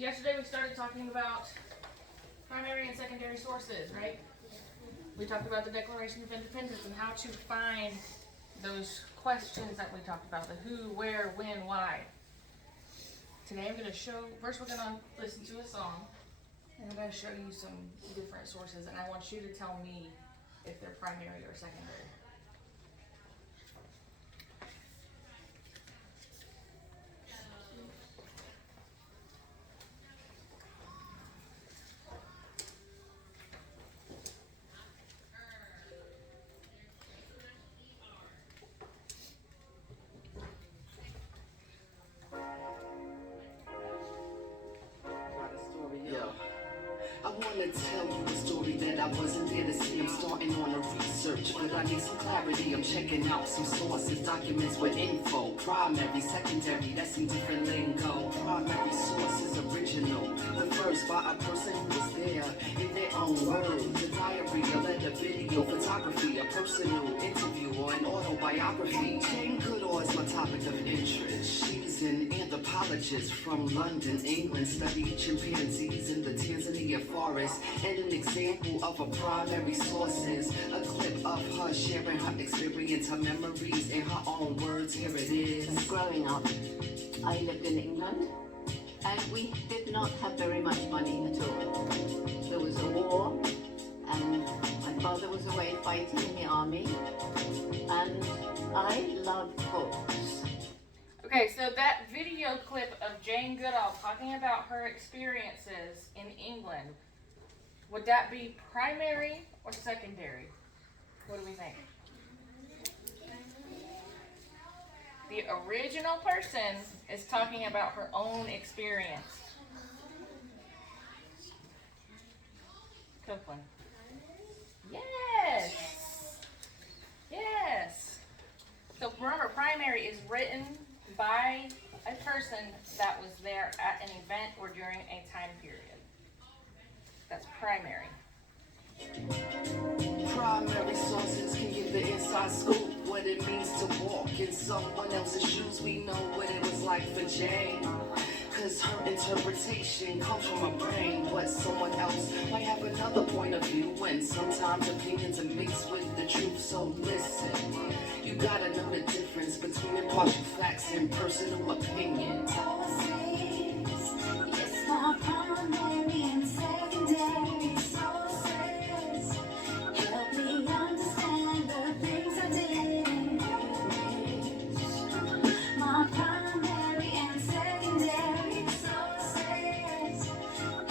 Yesterday we started talking about primary and secondary sources, right? We talked about the Declaration of Independence and how to find those questions that we talked about, the who, where, when, why. Today I'm going to show, first we're going to listen to a song, and I'm going to show you some different sources, and I want you to tell me if they're primary or secondary. I wanna tell you a story that I wasn't there to see. I'm starting on a research, but I need some clarity. I'm checking out some sources, documents with info. Primary, secondary, that's some different lingo. Primary source is original, the first by a person who was there in their own words. A diary, a letter, video, photography, a personal interview, or an autobiography. Jane Goodall is my topic of interest. She's an anthropologist from London, England, studied chimpanzees in the Tanzania forest, and an example of a primary sources. A clip of her sharing her experience, her memories, in her own words. Here it is. Growing up, I lived in England, and we did not have very much money at all. There was a war, and my father was away fighting in the army, and I loved books. Okay, so that video clip of Jane Goodall talking about her experiences in England, would that be primary or secondary? What do we think? The original person is talking about her own experience. Copeland. Yes! Yes! So remember, primary is written by a person that was there at an event or during a time period. That's primary. Primary sources can give the inside scoop, what it means to walk in someone else's shoes. We know what it was like for Jane, cause her interpretation comes from her brain, but someone else might have another point of view, and sometimes opinions are mixed with the truth. So listen, you gotta know the difference between impartial facts and personal opinion. Yes, my primary and secondary sources help me understand the things I didn't wish. My primary and secondary sources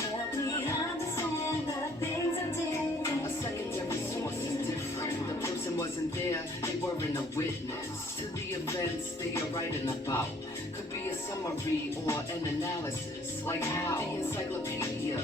help me understand the things I didn't. A secondary source is different. The person wasn't there, they weren't a witness to the events they are writing about. Could be a summary or an analysis, like how the encyclopedia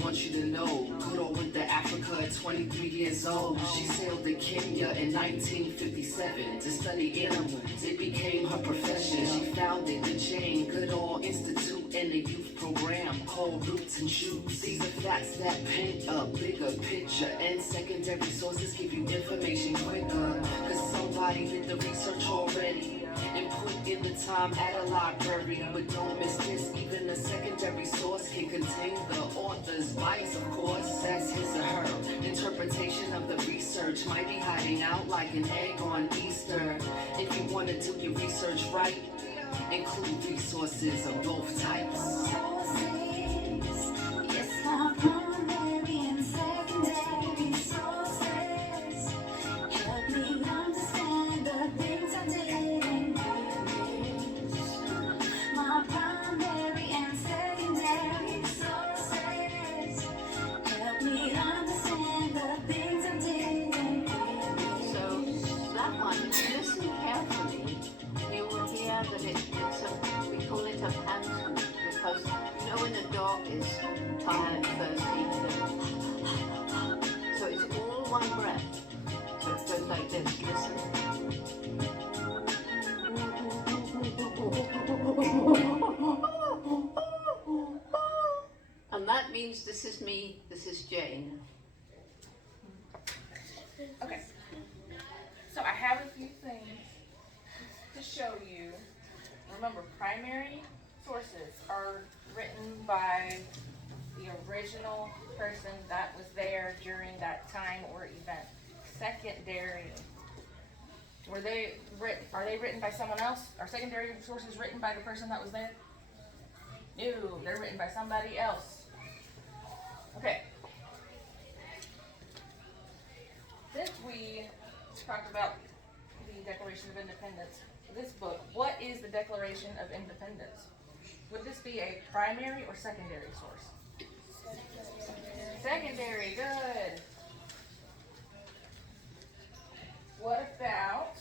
wants you to know. Goodall went to Africa at 23 years old. She sailed to Kenya in 1957 to study animals. It became her profession. She founded the Jane Goodall Institute and a youth program called Roots and Shoots. These are facts that paint a bigger picture, and secondary sources give you information quicker, cause somebody did the research already and put in the time at a library. But don't miss this, even a secondary source can contain the author's bias, of course. That's his or her interpretation of the research. Might be hiding out like an egg on Easter. If you want to do your research right, include resources of both types. Yes, my primary and secondary sources help me understand the things I didn't wish. My primary and secondary sources help me understand the things I didn't wish. So that one, if you listen carefully, you will hear that we call it a phantom, because you know when a dog is tired, thirsty, so it's all one breath. So it goes like this, listen. And that means this is me, this is Jane. Okay. So I have a few things to show you. Remember, primary sources are written by the original person that was there during that time or event. Secondary. Are they written by someone else? Are secondary sources written by the person that was there? No, they're written by somebody else. Okay. Since we talked about the Declaration of Independence, this book, what is the Declaration of Independence? Would this be a primary or secondary source? Secondary, good. What about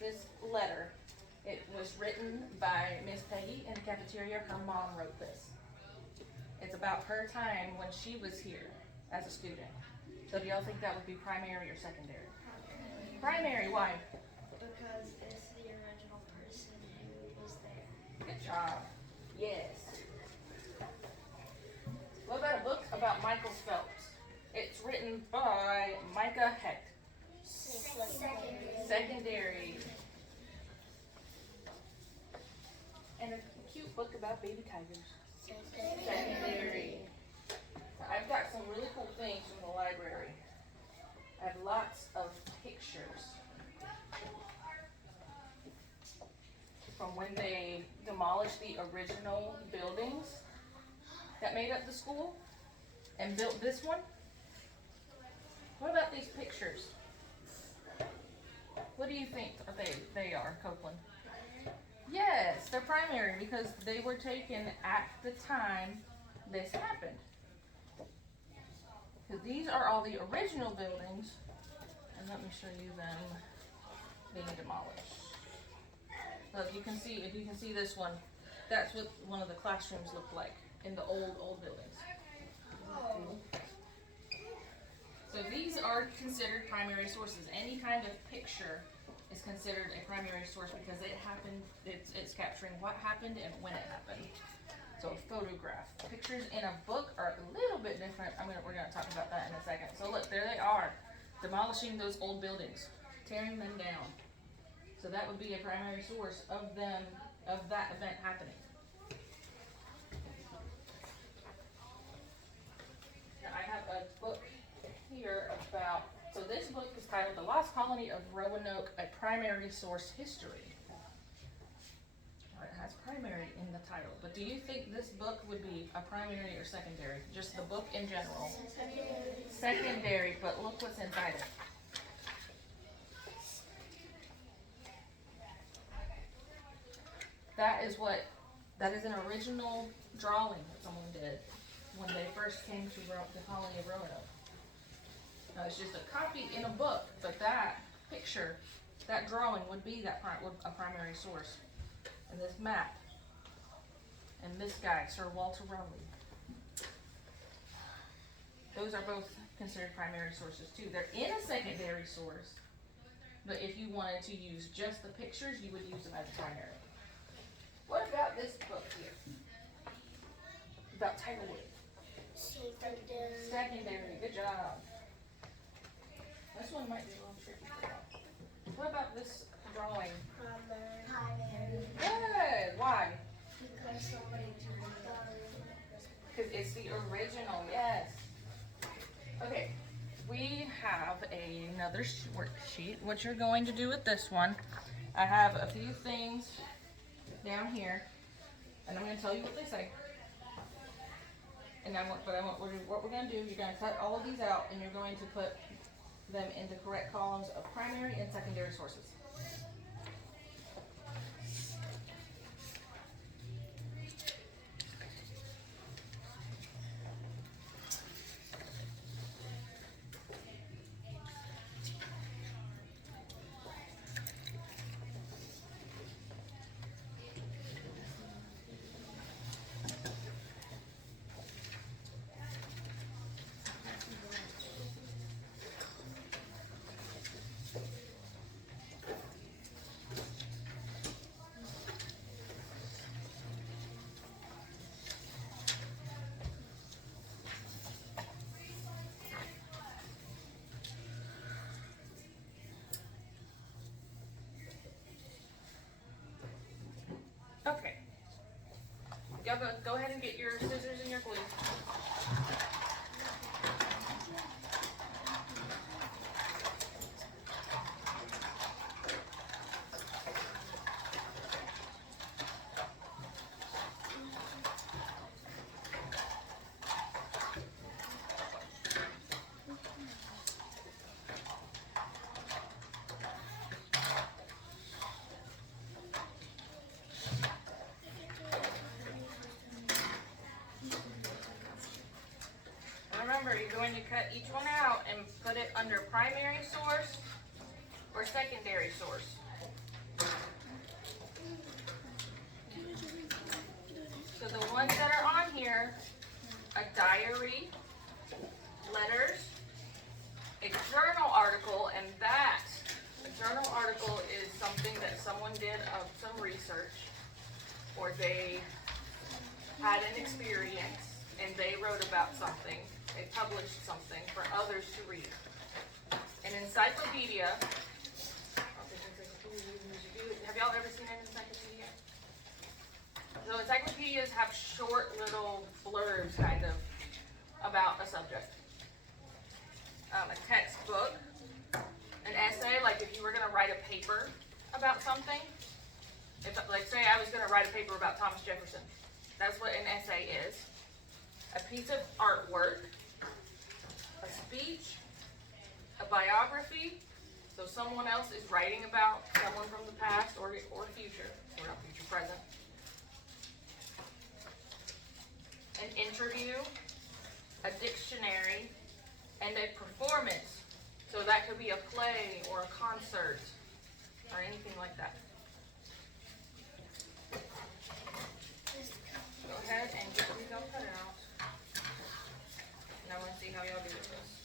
this letter? It was written by Miss Peggy in the cafeteria. Her mom wrote this. It's about her time when she was here as a student. So do y'all think that would be primary or secondary? Primary, why? Because it's the original person who was there. Good job. Yes. What about a book about Michael Phelps? It's written by Micah Hecht. Secondary. And a cute book about baby tigers. Secondary. I've got some really cool things from the library. I have lots of pictures from when they demolished the original buildings that made up the school and built this one. What about these pictures? What do you think they are, Copeland? Yes, they're primary because they were taken at the time this happened. So these are all the original buildings, and let me show you them being demolished. So if you can see this one, that's what one of the classrooms looked like in the old buildings. So these are considered primary sources. Any kind of picture is considered a primary source because it happened, it's capturing what happened and when it happened. So a photograph. Pictures in a book are a little bit different. We're gonna talk about that in a second. So look, there they are, demolishing those old buildings, tearing them down. So that would be a primary source of that event happening. Now I have a book here about, so this book is titled The Lost Colony of Roanoke, a Primary Source History. It has primary in the title, but do you think this book would be a primary or secondary? Just the book in general? Secondary, but look what's inside it. That is an original drawing that someone did when they first came to the colony of Roanoke. Now it's just a copy in a book, but that picture, that drawing would be a primary source. And this map, and this guy, Sir Walter Raleigh. Those are both considered primary sources too. They're in a secondary source, but if you wanted to use just the pictures, you would use them as primary. What about this book here? About Tanglewood. Secondary, good job. This one might be a little tricky for y'all. What about this drawing? Good. Why? Because somebody turned it down. Because it's the original, yes. Okay, we have another worksheet. What you're going to do with this one, I have a few things down here, and I'm going to tell you what they say. And what we're going to do, you're going to cut all of these out, and you're going to put them into correct columns of primary and secondary sources. y'all go ahead and get your scissors and your glue. Remember, you're going to cut each one out and put it under primary source or secondary source. So the ones that are on here, a diary, letters, a journal article, and that, a journal article is something that someone did of some research, or they had an experience and they wrote about something. They published something for others to read. An encyclopedia, have y'all ever seen an encyclopedia? So encyclopedias have short little blurbs kind of about a subject. A textbook, an essay, like if you were gonna write a paper about something, if, like say I was gonna write a paper about Thomas Jefferson, that's what an essay is. A piece of artwork, a speech, a biography, so someone else is writing about someone from the past or future, or not future, present. An interview, a dictionary, and a performance. So that could be a play or a concert or anything like that. Go ahead and get these all cut out. And I want to see how y'all do with this.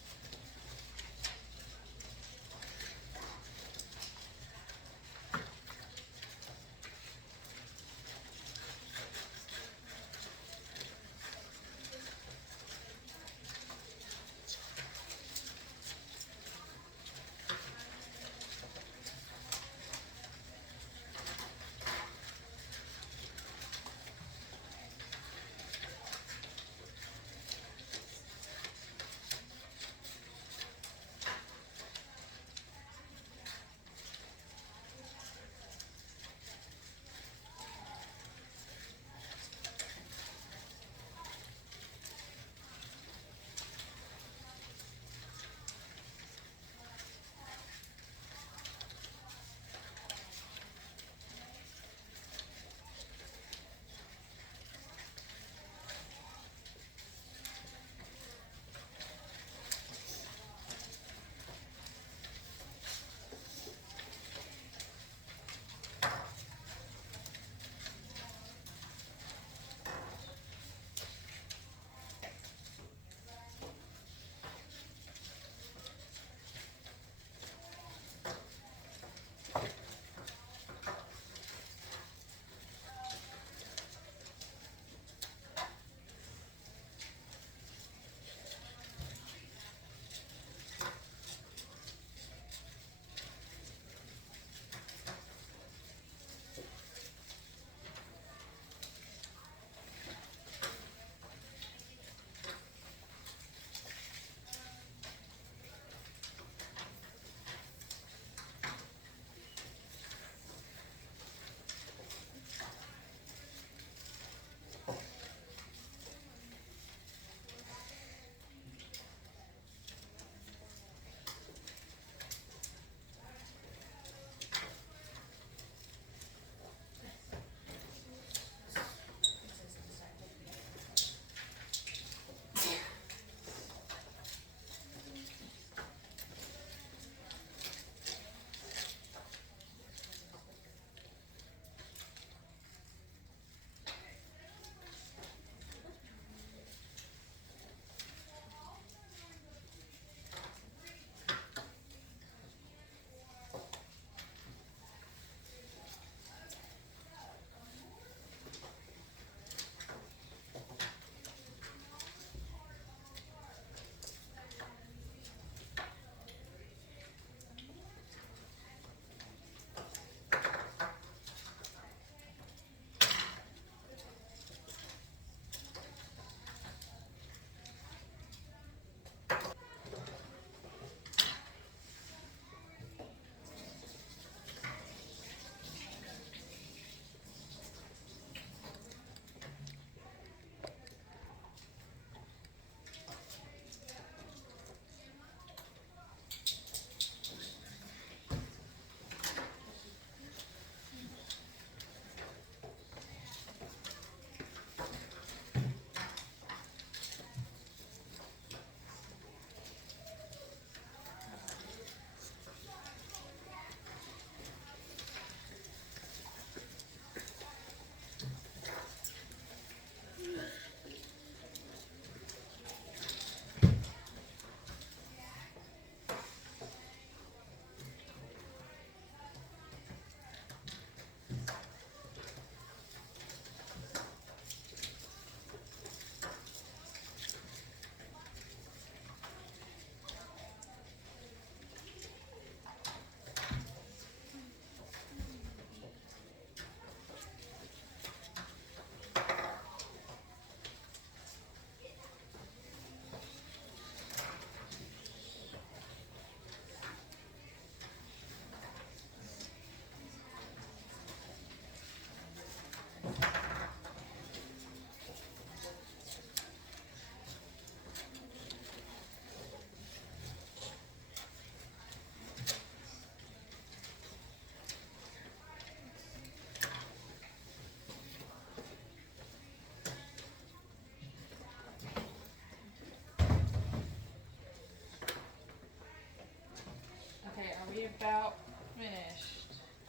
about finished.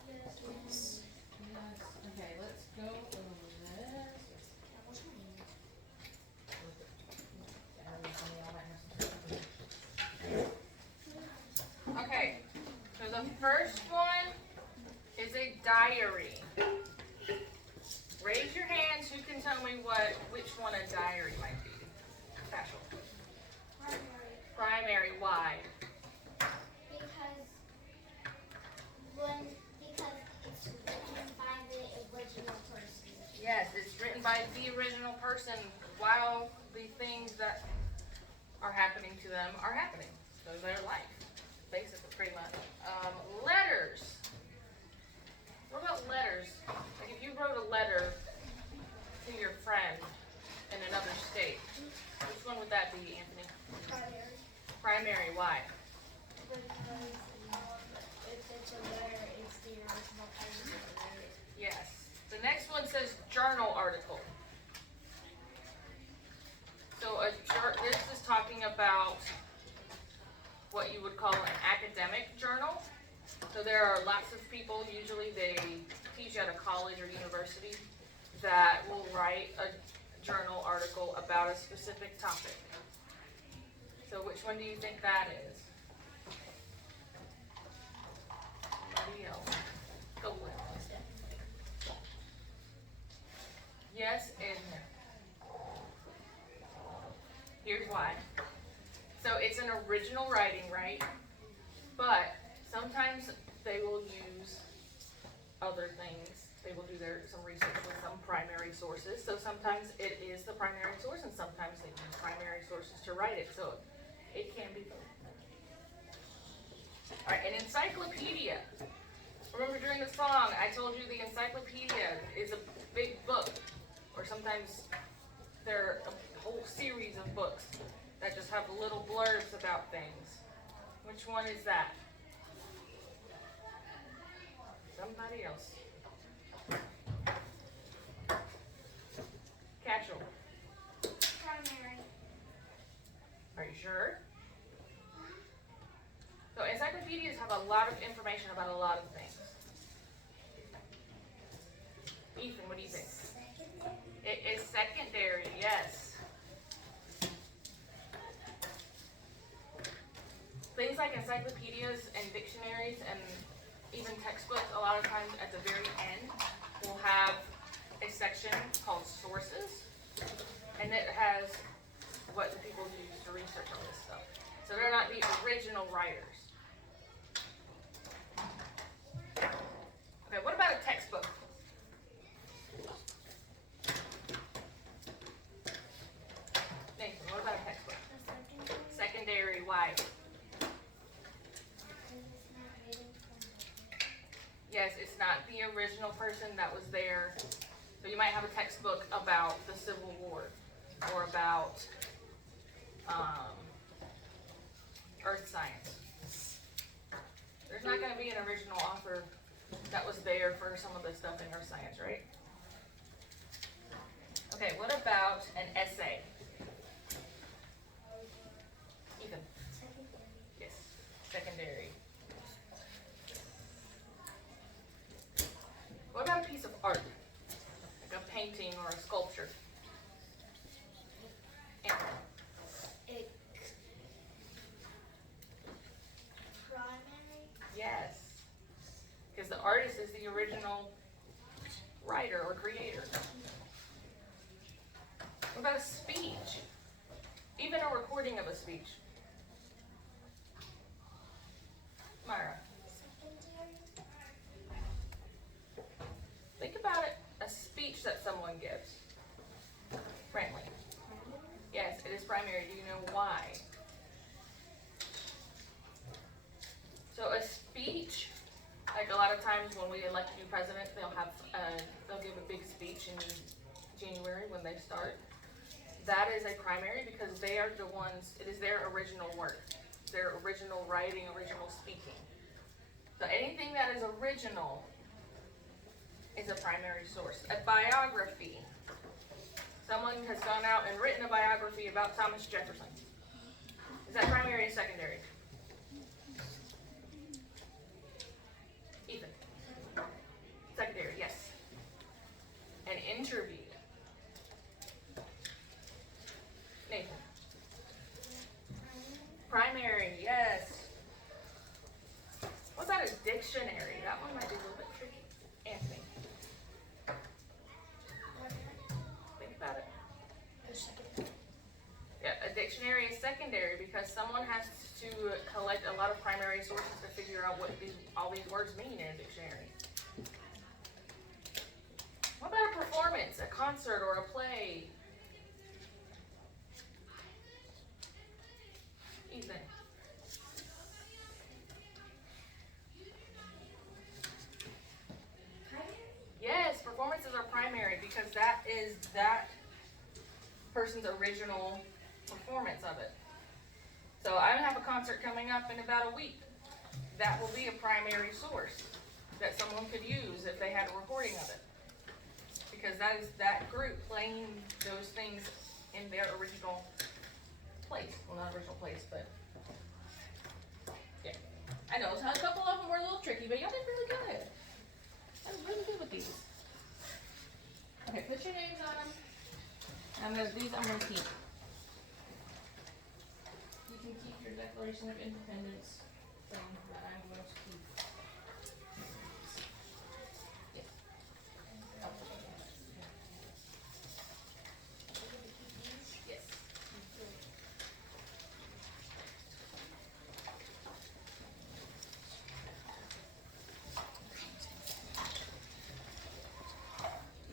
Yes. Yes. Okay, let's go over this. Okay, so the first one is a diary. Raise your hands who can tell me which one a diary might be. Casual. Primary, why? Because it's written by the original person. Yes, it's written by the original person while the things that are happening to them are happening. So their life, basically, pretty much. Letters. What about letters? Like if you wrote a letter to your friend in another state, which one would that be, Anthony? Primary. Primary, why? Because if it's a letter, it's the original person that wrote it. Yes. The next one says journal article. So this is talking about what you would call an academic journal. So there are lots of people, usually they teach at a college or university, that will write a journal article about a specific topic. So which one do you think that is? Somebody else. Go with it. Yes and no. Here's why. So it's an original writing, right? But sometimes they will use other things. They will do some research with some primary sources. So sometimes it is the primary source, and sometimes they use primary sources to write it. So it can be both. All right, an encyclopedia. Remember during the song, I told you the encyclopedia is a big book, or sometimes they're a whole series of books that just have little blurbs about things. Which one is that? Somebody else. Casual. Primary. Are you sure? So encyclopedias have a lot of information about a lot of things. Ethan, what do you think? Secondary. It is secondary, yes. Things like encyclopedias and dictionaries and even textbooks, a lot of times at the very end, will have a section called sources, and it has what the people use to research all this stuff. So they're not the original writers. Okay, what about a textbook? Nathan, what about a textbook? A secondary. Secondary, why? Because it's not written from Yes, it's not the original person that was there. So you might have a textbook about the Civil War or about earth science. There's not going to be an original author that was there for some of the stuff in earth science, right? Okay, what about an essay? Ethan. secondary. Yes, secondary. What about a piece of art? Like a painting or a sculpture? Anthony. It primary. Yes. Because the artist is the original writer or creator. What about a speech? Even a recording of a speech. Myra. Secondary. Think about it. A speech that someone gives. Brantley. Yes, it is primary. Do you know why? So a speech, like a lot of times when we elect a new president, they'll give a big speech in January when they start. That is a primary because they are the ones, it is their original work, their original writing, original speaking. So anything that is original is a primary source. A biography. Someone has gone out and written a biography about Thomas Jefferson. Is that primary or secondary? Primary, yes. What about a dictionary? That one might be a little bit tricky. Anthony, think about it. The second. Yeah, a dictionary is secondary because someone has to collect a lot of primary sources to figure out what all these words mean in a dictionary. What about a performance, a concert, or a play? Ethan. Yes, performances are primary because that is that person's original performance of it. So I have a concert coming up in about a week. That will be a primary source that someone could use if they had a recording of it. Because that is that group playing those things in their original place. Well, not original place, but yeah. I know, so a couple of them were a little tricky, but y'all did really good. I was really good with these. Okay, put your names on them. These I'm gonna keep. You can keep your Declaration of Independence thing that I'm going to keep.